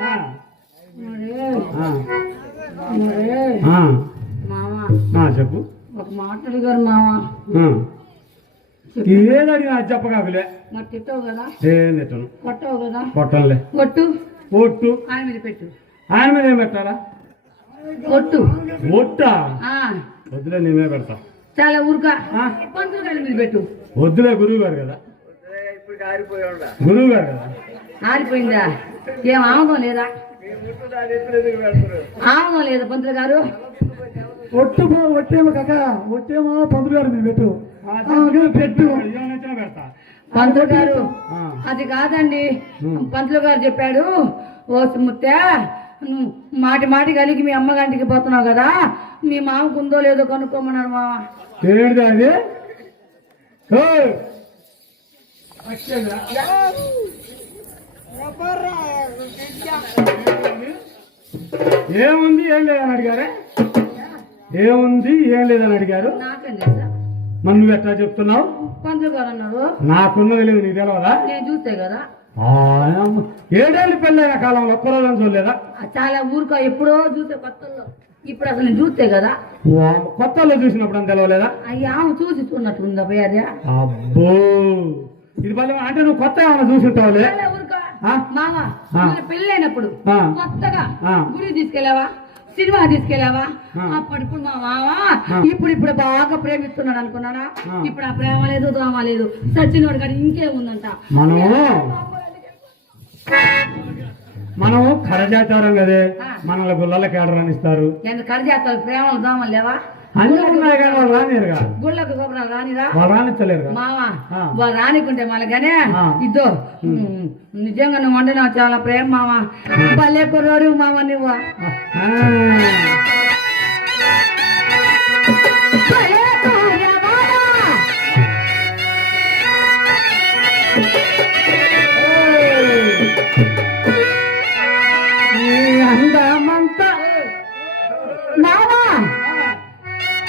ఆ, మరి ఆ, మరి ఆ, మామ ఆ, చెప్పు. ఒక మాట అడిగారు మామ. ఆ. ఏదడిగా చెప్పగాకులే. మరి తిట్టావు కదా, ఏం తిట్టను, కొట్టావు కదా, కొట్టనులే. కొట్టు ఒట్టు ఆయన మీద పెట్టు. ఆయన మీద ఏం పెట్టాలా? కొట్టు. ఒట్టా? ఆ, వద్దులే, నేనే పెడతా. చాలా ఊరుక ఆ? పంతులు గారి మీద పెట్టు. వద్దులే, గురువు గారు కదా. ఇప్పుడు కారిపోయి ఉండా గురువు గారు కదా. ఆరిపోయిందా? ఏం ఆమదం లేదా? మీ ముట్టు దాని ఎప్పుడు ఎందుకు పెడతారు? ఆమదం లేదా పంతులు గారు? ఒట్టేమో కాక ఒట్టేమో పంతులు గారు మీరు పెట్టు. ఆ, పెట్టు ఏం నచ్చినా పెడతా. పంతులు గారు ఆ. అది కాదండి, పంతులు గారు చెప్పాడు, ఓ ముత్య నువ్వు మాటి మాటి కలిగి మీ అమ్మగాంటికి పోతున్నావు కదా, మీ మామకు ఉందో లేదో కనుక్కోమన్నారు మామ. ఏంటిది అది? ఓ! ఏముంది ఏం లేదని అడిగారే? ఏముంది ఏం లేదని అడిగారు. నాకేం తెలుసా? మరి నువ్వు ఎట్లా చెప్తున్నావు? పంతులు గారు అన్నారు, నాకున్నది లేదు, నీకు తెలవదా? నేను చూస్తే కదా. ఏడేళ్ళు పెళ్ళైన కాలంలో ఒక్కరోజు చూడలేదా? చాలా ఊరుక ఎప్పుడో చూసే కొత్తల్లో, ఇప్పుడు అసలు నేను చూస్తే కదా. కొత్తలో చూసినప్పుడు అని తెలవలేదా? అయ్యా చూసి చూడనట్టుందా పోయాదే. అబ్బో, ఇది భలే అంటే నువ్వు కొత్త ఏమైనా చూసుంటావులే. చాలా ఊరుక ఆ? మామ, ఆ. మన పెళ్ళైనప్పుడు ఆ. కొత్తగా ఆ. గుడి తీసుకెళ్ళావా, సినిమా తీసుకెళ్ళావా? ఆ. అప్పటిప్పుడు మా మామ ఆ. ఇప్పుడు బాగా ప్రేమిస్తున్నాడు అనుకున్నానా? ఆ. ఇప్పుడు ఆ ప్రేమ లేదు, దోమ లేదు, సచ్చినోడు కానీ ఇంకేముందంట. మనము కరజాచారం కదే, ఆ. మనల్ని గుళ్ళకి కేడరానిస్తారు. ఎంత కరిచేస్తారు, ప్రేమలు దోమలు లేవా? అన్నీ ఉన్నాయి కానీ వాళ్ళు రానిరుగా, గుళ్ళకు గోపురాలు రానిరా వాళ్ళు రానిచ్చలేరుగా. మామ. ఆ. వాళ్ళు రానికుంటే మళ్ళీగానే ఆ. ఇద్దో నిజంగా నువ్వు వండినా చాలా ప్రేమ మామ. భలే కుర్రాడు మామ నువ్వు. ఆ. భలే కుర్రవాడా. ఈ అందమంతా మామ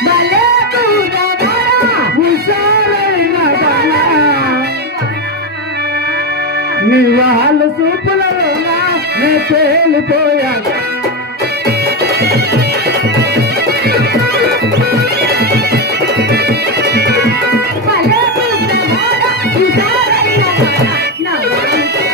భలే కుర్రవాడా. హుషారైన దానా, నీ వాళ్ళ చూపులలోనా నే తేలిపోయా. భలే కుర్రవాడా, హుషారైన వాడా, నా వాడికి.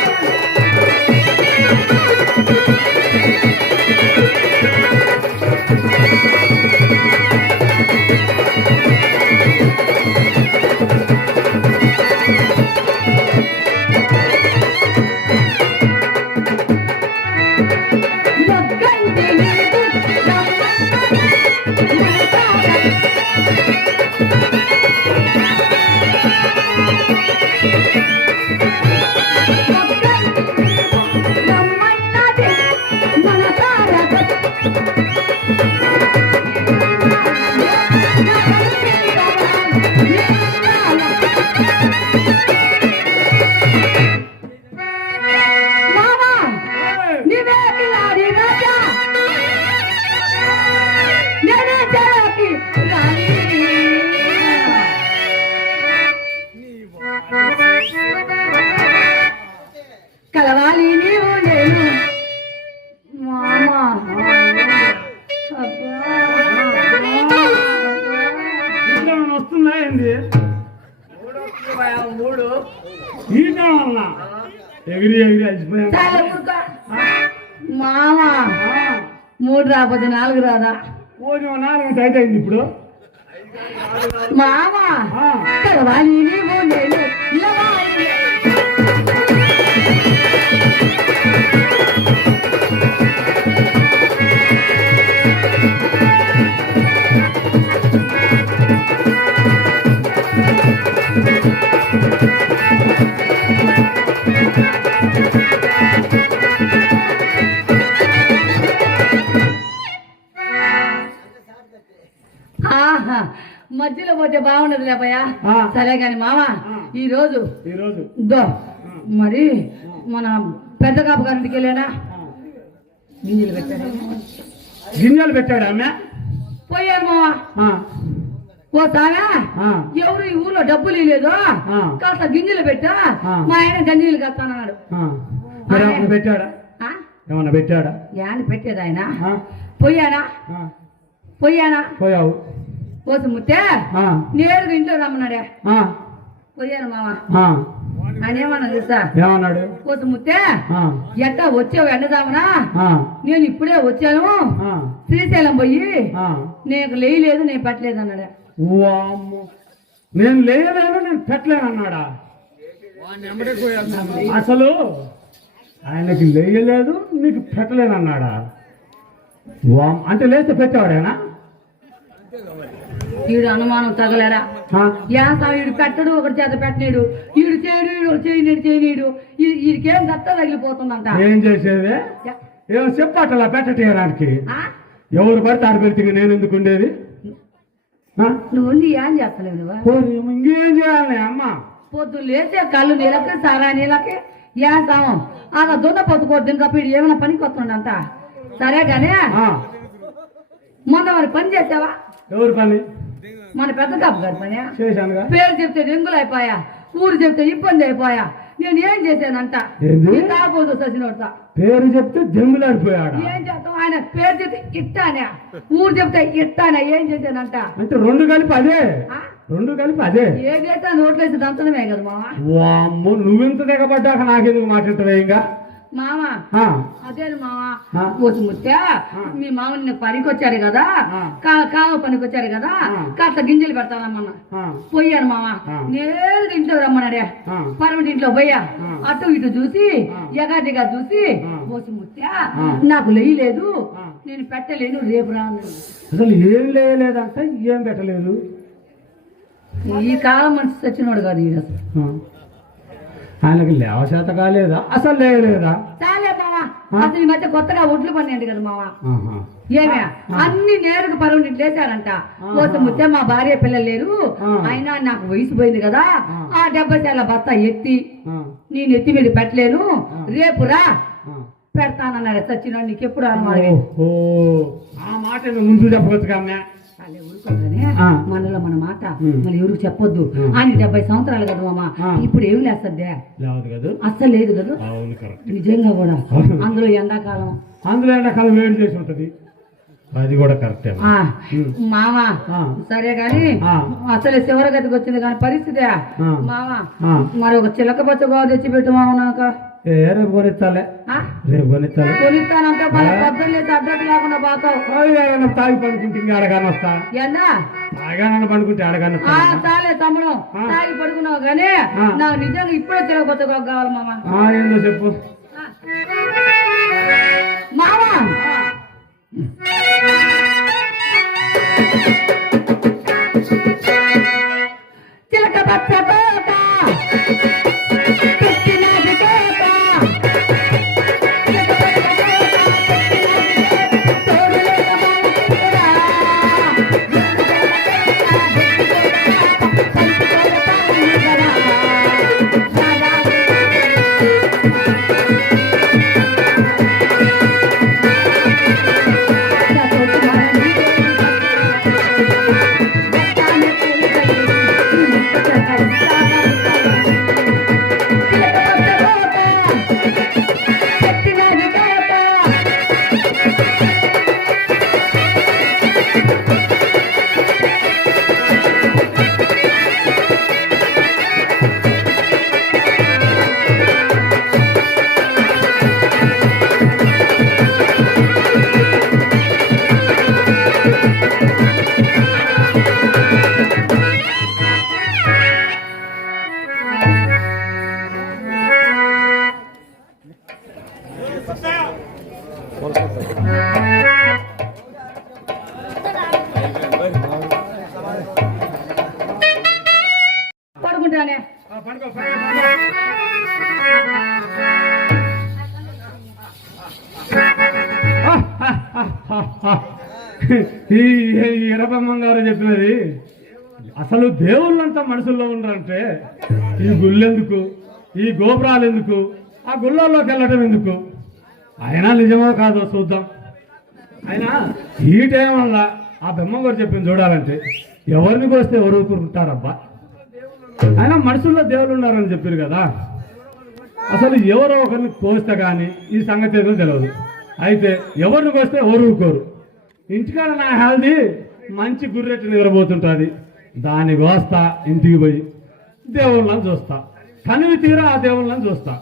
మొగ్గంటి నీకు రమ్మన్నది మన తారక. మామా నీవే కిలాడి రాజా, నేనే జలకి రాణి. కలవాలి నీవు నేను మామా. అబ్బా. ఇంట్లో వస్తుందా ఏంది? మూడు వస్తుంది భయ, మూడు ఈట వలన ఎగిరి ఎగిరి అలసిపోయాం. చాలా ఊరుకో. మామా మూడు రాకపోతే నాలుగు రాదా? ఓడి 4 అయితే అయింది ఇప్పుడు. మామా ఆ. కలవాలి నీవు నేను లవాలి. ఆహా, మధ్యలో పోతే బాగుండదు లేపయ్యా. ఆ. సరే కాని మామా ఆ. ఈరోజు ఈరోజు దో మరి మన పెద్ద కాపు గారింటికి వెళ్ళానా, గింజలు పెట్టాడు. గింజలు పెట్టాడు ఆమె. పోయాను మావా. ఆ, ఓ తాగా ఆ, ఎవరు ఈ ఊర్లో డబ్బులు ఇవ్వలేదు, ఆ. కాస్త గింజలు పెట్టా, ఆ. మా ఆయన గంజీలు కస్తానన్నాడు. ఆ. మరి ఆమె పెట్టాడా? ఆ? ఏమన్నా పెట్టాడా? యాని పెట్టేది ఆయన ఆ? పోయానా ఆ. పోయానా పోయావు. పోతు ముత్తే ఆ. నేరుగా ఇంట్లో రమ్మన్నాడే ఆ. పోయాను మామ ఆ. ఆయన ఏమన్నా తెలుసా ఏమన్నాడు? పోతు ముత్తే ఆ. ఎట్టా వచ్చావు ఎండదామనా ఆ. నేను ఇప్పుడే వచ్చాను ఆ. శ్రీశైలం పోయి ఆ. నీకు లేయలేదు నేను పెట్టలేదు అన్నాడు. వామ్మో, నేను లేయలేను నేను పెట్టలేను అన్నాడా? అసలు ఆయనకి లేయలేదు నీకు పెట్టలేను అన్నాడా? అంటే లేస్తే పెట్టేవాడేనా? ఈడు అనుమానం తగలరా యాసా వీడు పెట్టడు ఒకటి చేత పెట్టనీడు ఈడు చేయడు చేయనీడు వీడికేం దత్త తగిలిపోతుందంట. ఏం చేసేది? ఏమో చెప్పటలా పెట్టేయడానికి. ఆ? ఎవరు పడితే ఆడ పెడితే నేను ఎందుకు ఉండేది? నువ్వు ఉండి ఏం చేస్తలేవు నువ్వు? ఇంకేం చేయాలి అమ్మ? పొద్దు లేచే కళ్ళు నీళ్ళకి సారా నీళ్ళకి ఏసాం అలా దున్న పొద్దుకోద్దు ఇంకా వీడు ఏమైనా పనికి వస్తుండంట. సరే గానే ఆ. మొన్న మరి పని చేసావా? ఎవరు పని? మన పెద్ద కాపు గారి పని. చేశానుగా. పేరు చెప్తే రెంగులు అయిపోయా, ఊరు చెప్తే ఇబ్బంది అయిపోయా. నేను ఏం చేశానంట ఏంది? కాకపోదు సచినోడతా పేరు చెప్తే జంగులాడిపోయాడా? ఏం చేస్తాం? ఆయన పేరు చెప్తే ఇట్టానే, ఊరు చెప్తే ఇట్టానే. ఏం చేశానంట అంటే రెండు కలిపి అదే. ఆ? రెండు కలిపి అదే. ఏదైతే నోట్లేసి దంతనమే కదా మామ. వామ్మో, నువ్వెంత దిగబడ్డాక నాకెందుకు మాట్లాడతావే ఇంకా? మామ ఆ. అదే మామ ఆ. వచ్చి ముత్యా మీ మామ నిన్న పనికి వచ్చారు కదా, ఆ. కావ పనికి వచ్చారు కదా, ఆ. కాస్త గింజలు పెడతానమ్మన్న. ఆ. పోయాను మామ ఆ. నేరుగా ఇంట్లో రమ్మన్నాడే. ఆ. పరమటి ఇంట్లో పోయా ఆ. అటు ఇటు చూసి ఆ. ఎగాదిగా చూసి ఆ. వచ్చి ముత్యా ఆ. నాకు లేయలేదు, ఆ. నేను పెట్టలేను, రేపు రాను. అసలు ఏం లేదంటే ఏం పెట్టలేదు. ఈ కాలం మనిషి చచ్చినోడు కాదు ఈయన అసలు. ఆ. ఆయనకి లేవశాత కాలేదా? అసలు లేయలేదా? చాలే మామ. ఆ. అసలు ఈ మధ్య కొత్తగా ఒడ్లు పన్నెండు కదా మామ. ఆహా. ఏమే ఆ. అన్ని నేరుగా పరువుని లేచారంట. ఆహా. పోతే ముత్తే మా భార్య పిల్లలు లేరు, ఆ. అయినా నాకు వయసు పోయింది కదా, ఆ. ఆ 70 ఏళ్ళ బత్త ఎత్తి ఆ. నేను ఎత్తి మీద పెట్టలేను, ఆ. రేపు రా ఆ. పెడతానన్నాడు. సచ్చినాడు నీకు ఎప్పుడు అనుమానం? ఓహో, ఆ మాట ఏదో ముందు చెప్పవచ్చు కానీ. ఊరుకోగానే ఆ. మనలో మన మాట ఉమ్. మళ్ళీ ఎవరికి చెప్పొద్దు. ఉమ్. ఆయన 70 సంవత్సరాలు కదా మామ. ఆ. ఇప్పుడు ఏం లేస్తుందే? లేదు కదా? అస్సలు లేదు కదా. అవును, కరెక్ట్. నిజంగా కూడా అవును. అందులో ఎండాకాలం. అందులో ఎండాకాలం వేడి చేసి ఉంటది, అది కూడా కరెక్టే. ఆ, ఉమ్. మామ ఆ. సరే గాని ఆ. అసలు చివరగతికి వచ్చింది కానీ పరిస్థితి ఆ. మామ ఆ. మరి ఒక చిలక పచ్చ గోవ తెచ్చి పెట్టు మామ నాకు. రేపు కొనిస్తాలే, ఆ? రేపు కొనిస్తాలే. కొనిస్తానంటే మన పొద్దున్న లేచి అడ్రస్ లేకుండా పోతావు. తాగి పడుకుంటే ఇంకా అడగాని వస్తా. ఏందా? తాగానన్న పడుకుంటే అడగాని వస్తా. చాలే తమ్ముడు, ఆ. తాగి పడుకున్నావు కానీ ఆ. నాకు నిజంగా ఇప్పుడే చిలక పచ్చ గోవ కావాలి మామ. ఏందో చెప్పు. మామ చిలక పచ్చ తోట పెట్టినది తోట, చిలక పచ్చ తోట పెట్టినది తోడులేక బాలకురా. పడుకుంటానే. ఈ ఈరబ్రహ్మం గారు చెప్పినది అసలు దేవుళ్ళంతా మనుషుల్లో ఉండరంటే ఈ గుళ్ళెందుకు, ఈ గోపురాలు ఎందుకు, ఆ గుళ్ళల్లోకి వెళ్ళటం ఎందుకు? అయినా నిజమో కాదో చూద్దాం. అయినా ఈ టైం వల్ల ఆ బ్రహ్మ గారు చెప్పింది చూడాలంటే ఎవరిని కోస్తే ఎవరు ఊరుకుంటారబ్బా? అయినా మనుషుల్లో దేవుళ్ళు ఉన్నారని చెప్పారు కదా, అసలు ఎవరో ఒకరిని కోస్తే కానీ ఈ సంగతి ఏదో తెలియదు. అయితే ఎవరిని కోస్తే ఎవరు ఊరుకోరు. ఇంటికాడ నా హెల్దీ మంచి గుర్రెట్టు నిద్రపోతుంటుంది. దాన్ని కోస్తా, ఇంటికి పోయి దేవుళ్ళని చూస్తా, కనివి తీరా ఆ దేవుళ్ళని చూస్తా.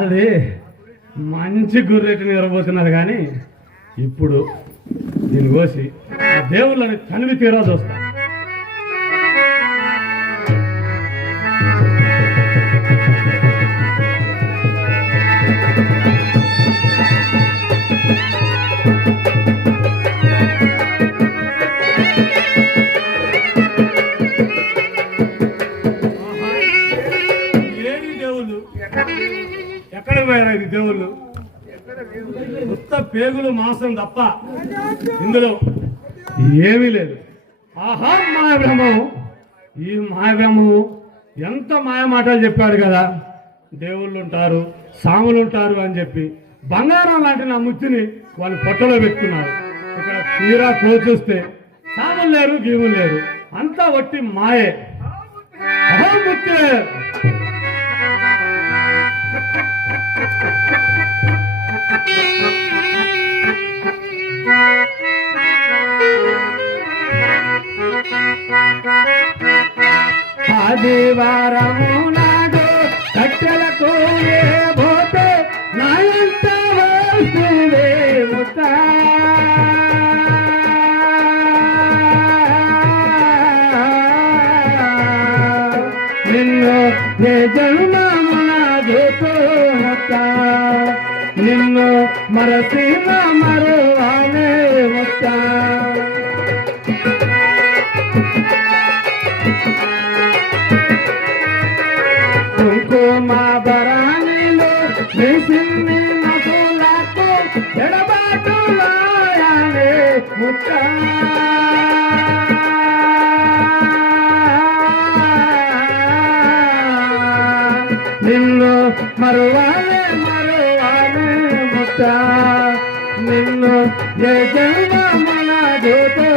అది మంచి గుర్రెట్టు నిద్రపోతున్నది కానీ ఇప్పుడు దీన్ని కోసి ఆ దేవుళ్ళని కనివి తీరా చూస్తా. ఎక్కడ పోయారా ఇది దేవుళ్ళు? కొత్త పేగులు మాంసం తప్ప ఇందులో ఏమీ లేదు. ఆహా మాయబ్రహ్మము! ఈ మాయబ్రహ్మము ఎంత మాయ మాటలు చెప్పాడు కదా. దేవుళ్ళు ఉంటారు, సాములు ఉంటారు అని చెప్పి బంగారం లాంటి నా ముత్తిని వాళ్ళు పొట్టలో పెట్టుకున్నారు. ఇక్కడ తీరా చూస్తే సాములు లేరు, గీములు లేరు, అంతా వట్టి మాయే. అహో ముత్తే! ఆదివారము నాడు కట్టెలకు పోతే నాయంత వస్తువే ముత్త. నిన్ను ఏ జన్మమున చూతూ ముత్త, నిన్ను మరసిన మరువానే ముత్త. కుంకుమ బరానిలో వేసింది నసులకు ఎడబాటులాయానే ముత్త. నిన్ను మరువానే మరువానే ముత్త, నిన్ను ఏ జన్మమున చూతూ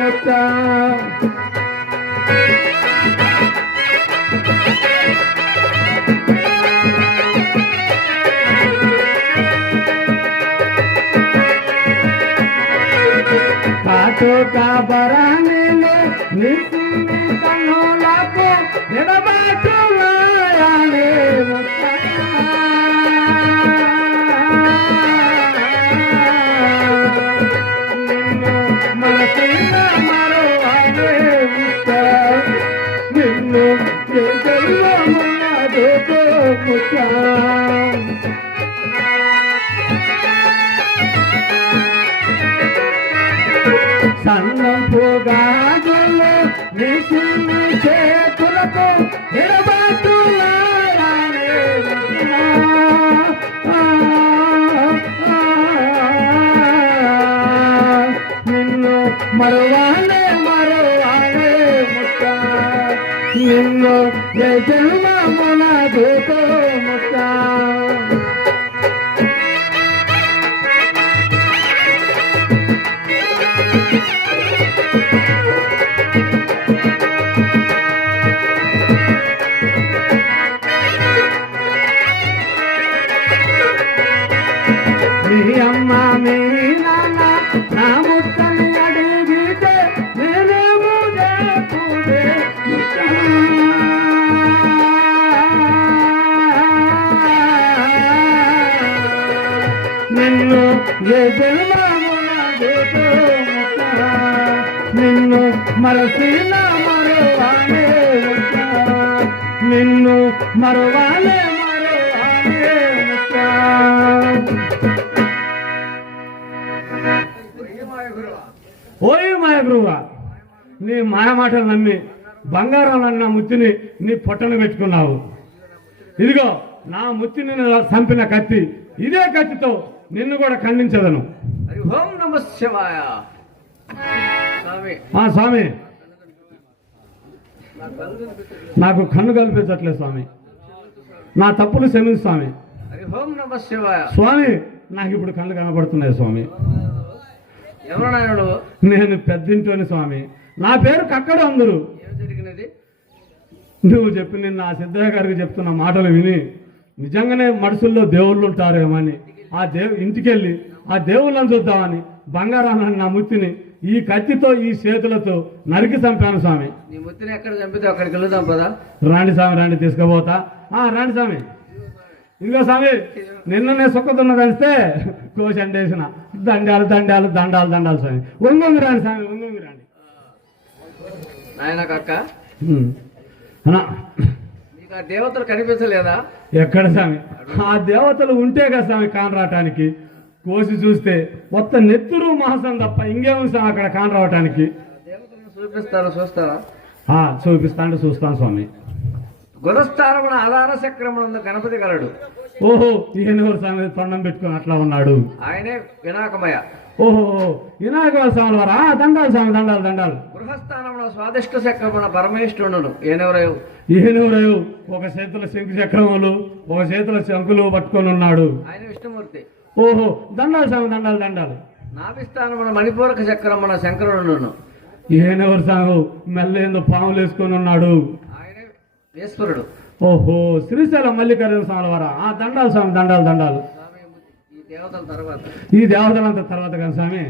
ముత్త. కాబరానిలో నిన్ను కన్నులకు ఎడబాటులాయానే ముత్త. నిన్ను మనసిన మరువానే ముత్త, నిన్ను ఏ జన్మమున చూతూ ముత్త. సన్నంపు గాజులు నిన్ను చేతులకు ఎడబాటులాయానే ముత్త. నిన్ను మరువానే మరువానే ముత్త, నిన్ను ఏ జన్మమున చూతూ ముత్త. మీ అమ్మ మీ నాన్న నా ముత్తని అడిగితే నేనేమో చెప్పుడే ముత్త. నిన్ను ఏ జన్మమున చూతూ ముత్త, నిన్ను మరసిన మరువానే ముత్త, నిన్ను మరువానే మరువానే ముత్త. ఓయ్ మాయ గురువా, నీ మాయ మాటలు నమ్మి బంగారం అన్న ముత్తిని నీ పొట్టను పెట్టుకున్నావు. ఇదిగో నా ముత్తిని చంపిన కత్తి, ఇదే కత్తితో నిన్ను కూడా ఖండించదను. ఓం నమ శివాయ. స్వామి, స్వామి నాకు కన్ను కల్పించట్లేదు స్వామి. నా తప్పులు క్షమించు స్వామి. హరి ఓం నమ శివాయ. స్వామి నాకు ఇప్పుడు కళ్ళు కనబడుతున్నాయి స్వామి. ఎవరు నాయనుడు? నేను పెద్దింటోని స్వామి. నా పేరు కక్కడు అందరు. ఏం జరిగినది? నువ్వు చెప్పి నిన్న ఆ సిద్ధయ్య గారికి చెప్తున్న మాటలు విని నిజంగానే మనుషుల్లో దేవుళ్ళు ఉంటారేమో అని ఆ ఇంటికి వెళ్ళి ఆ దేవుళ్ళని చూద్దామని బంగారాన్ని నా ముత్తిని ఈ కత్తితో ఈ చేతులతో నరికి చంపాను స్వామి. నీ ముత్తిని ఎక్కడ చంపితే అక్కడికి వెళ్దాం పదా. రాండి స్వామి రాండి తీసుకుపోతా. రాండి స్వామి. ఇదిగో స్వామి నిన్ననే సుఖతున్న కలిస్తే కోసండేసిన దండాలు దండాలు దండాలు దండాలు స్వామి. ఒంగొంగి రాండి స్వామి ఒంగొంగి రాండి. నాయన కక్క అన్నా మీకు ఆ దేవతలు కనిపించలేదా? ఎక్కడ స్వామి? ఆ దేవతలు ఉంటే కదా స్వామి కానరావటానికి. కోసి చూస్తే మొత్తం నెత్తురు మాసం తప్ప ఇంకేమో స్వామి అక్కడ కానరావటానికి. దేవతలను చూపిస్తారు, చూస్తారా? చూపిస్తాను చూస్తాను స్వామి. గురస్థానమున ఆధార చక్రమునందు గణపతి గలడు. ఓహో ఈయనెవరు స్వామి తొండం పెట్టుకుని అట్లా ఉన్నాడు? ఆయనే వినాకమయ. ఓహో వినాయక స్వామి వారా? దండాలు స్వామి దండాలు దండాలు. గృహస్థానమున స్వాదిష్ట చక్రమున పరమేశ్వరుడు. ఈయనెవరయు? ఈయనెవరయు? ఒక చేతుల శంకు చక్రములు ఒక చేతుల శంకులు పట్టుకొని ఉన్నాడు. ఆయన విష్ణుమూర్తి. ఓహో దండాలు స్వామి దండాలు దండాలు. నాభిస్థానమున మణిపూరక చక్రమున శంకరుడును. ఈయనెవరు స్వామి? మెల్లేందో పాములు వేసుకొని ఉన్నాడు. ఆయనే ఈశ్వరుడు. ఓహో శ్రీశైలం మల్లికార్జున స్వామి వారా? దండాలు స్వామి దండాలు దండాలు. ఈ దేవతల తర్వాత ఈ దేవతలంతా తర్వాత కానీ స్వామి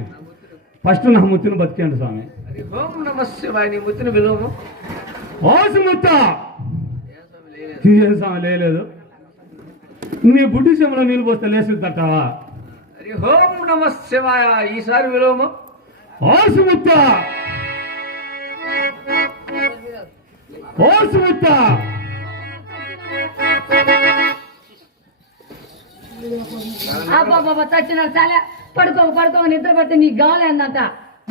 ఫస్ట్ నా ముత్తిని బతికేయండి స్వామి. హరి ఓం నమ శివాయ. నీ ముత్తిని విలువము. ఓసి ముత్త ఏం స్వామి లేదు. ఏం స్వామి లేదు. నీ బుడ్డి చెమలో నీళ్ళు పోస్తే లేచిద్దంటావా? హరి ఓం నమ శివాయ. ఈసారి విలువము. ఓసి ముత్త ఓసి ముత్త. బాబా చచ్చినారు చాలా. పడుకో నిద్ర పడితే నీకు గాలేందంట.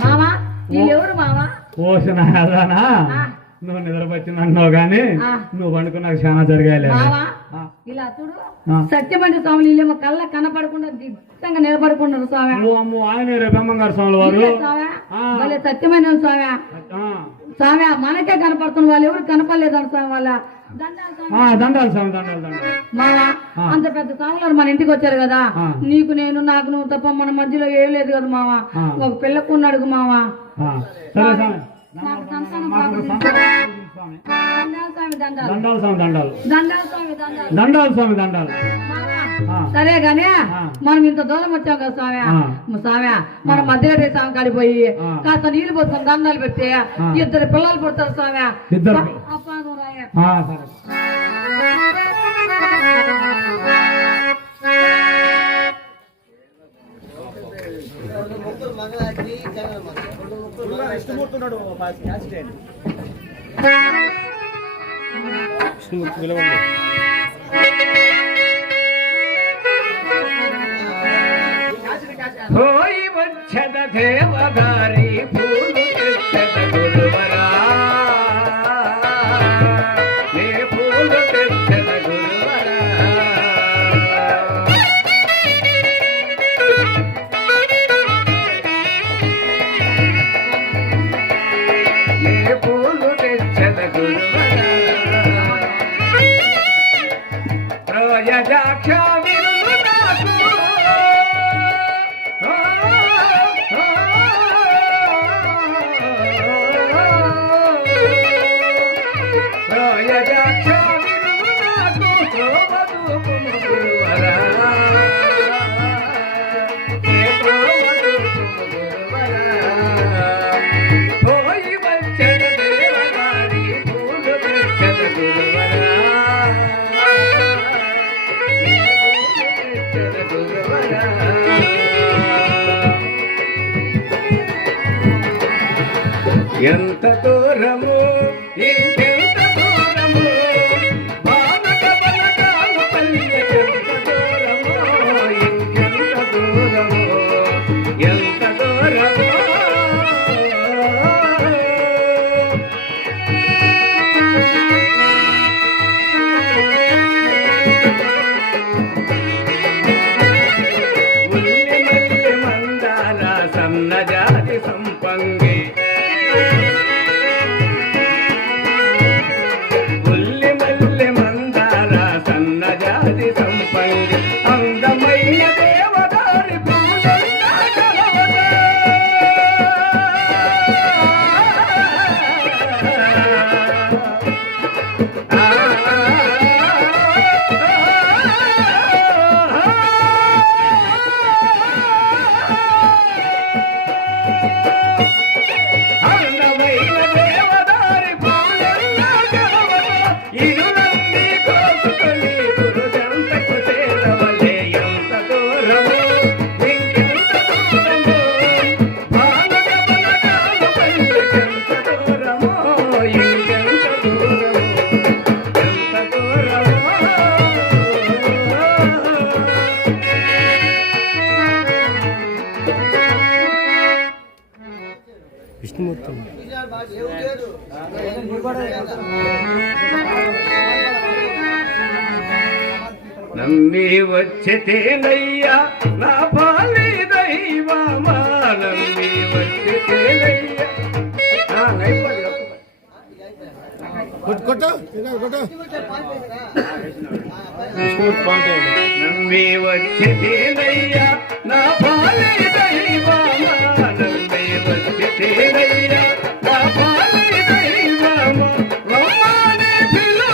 మామా వీళ్ళెవరు మామా? ఓసి నాదానా నువ్వు నిద్రపచ్చింది అన్నావు గాని నువ్వు పండుకున్నాక చాలా జరిగాయి. మామా ఇలా చూడు సత్యమండి స్వామి వీళ్ళేమో కళ్ళ కనపడకుండా దిట్టంగా నిలబడుకున్నారు స్వామి. ఆయన రేపమ్మంగారు స్వామి వారు వాళ్ళే సత్యమైన స్వామి. స్వామి మనకే కనపడుతున్న వాళ్ళు ఎవరు కనపడలేదంట స్వామి. వాళ్ళ దండాలు స్వామి దండాలు దండాలు. మామా అంత పెద్ద స్వాములు మన ఇంటికి వచ్చారు కదా. నీకు నేను నాకు నువ్వు తప్ప మన మధ్యలో ఏం లేదు కదా మామా. ఒక పిల్లకు అడుగు మామా. సరే స్వామి నాకు సంతానం దండాలు స్వామి దండాలు దండాలు స్వామి దండాలు. సరే గాని మనం ఇంత దూరం వచ్చాం కదా స్వామి. మనం మధ్యలో స్వామి కాడిపోయి కాస్త నీళ్లు పోసుకొని దండాలు పెడితే 2 పిల్లలు పుడతారు స్వామి. ఇద్దరు సరే. హోయి వచ్చద దేవదారి పూలు తెచ్చద గురువరా. నే పూలు తెచ్చద గురువరా. నే పూలు తెచ్చద గురువరా. ప్రయజాక్ష విరులు నాకు. ఎంత దూరము ఇంకెంత దూరము బాలక బలకాలు పల్లెకెంత దూరము ఇంకెంత దూరము ఎంత దూరము. ఉల్లి మల్లి మందార సన్నజాతి సంపంగి విష్ణుమూర్తి నమ్మి వచ్చేనయ్యా నా పాలి దైవమా నమ్మి వచ్చేనయ్యా నమ్మి వచ్చేనయ్యా నా పాలి దైవమా నమ్మి వచ్చేనయ్యా నా పాలి దైవమా రమ్మని పిలువా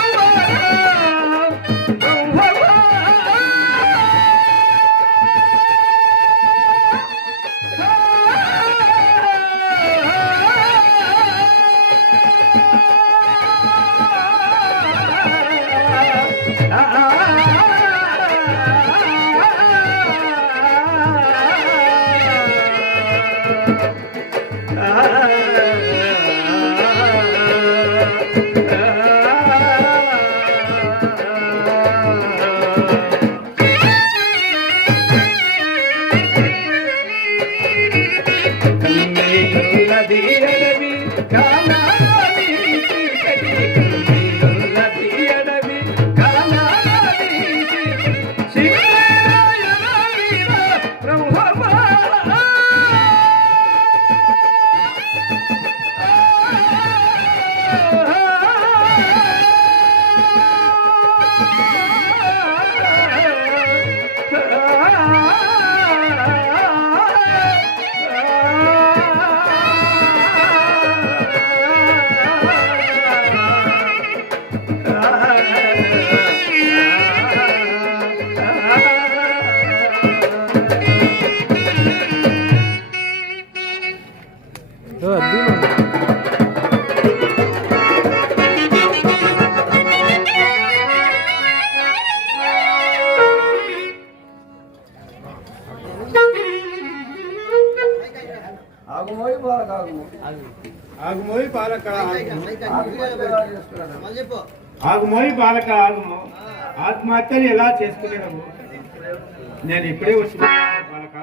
ఆగుమోయి బాలక ఆగుమోయి బాలక ఆగుము ఆత్మహత్యలు ఎలా చేసుకునేటము నేను ఇప్పుడే వచ్చిన బాలక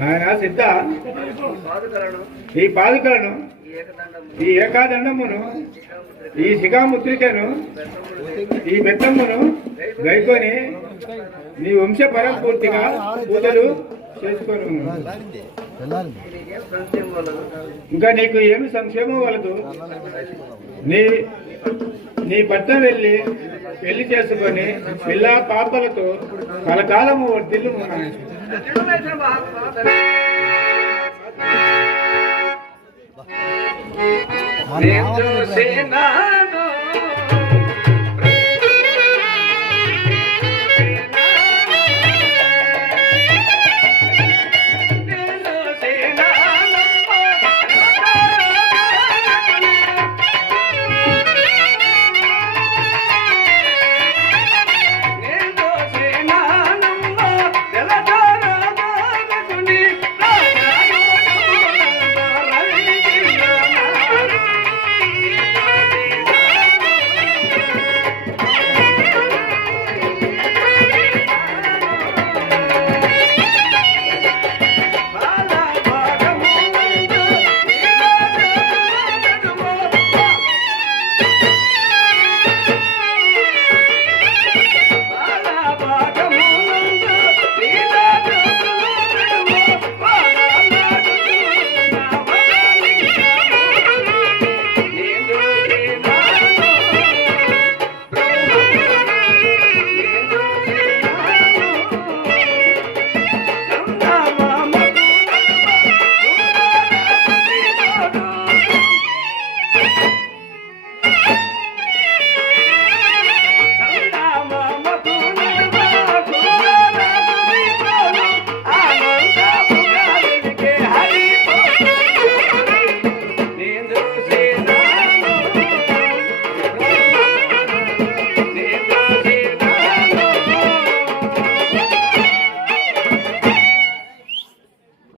నాయన సిద్ధ ఈ పాదుకలను ఈ ఏకాదండమును ఈ శిఖాముద్రికను ఈ బెత్తమును గైకొని నీ వంశ పరపూర్తిగా పూజలు చేసుకోను. ఇంకా నీకు ఏమి సంక్షేమం వలదు. నీ భర్త వెళ్ళి పెళ్లి చేసుకొని పిల్ల పాపలతో కలకాలము వర్ధిల్లు నేను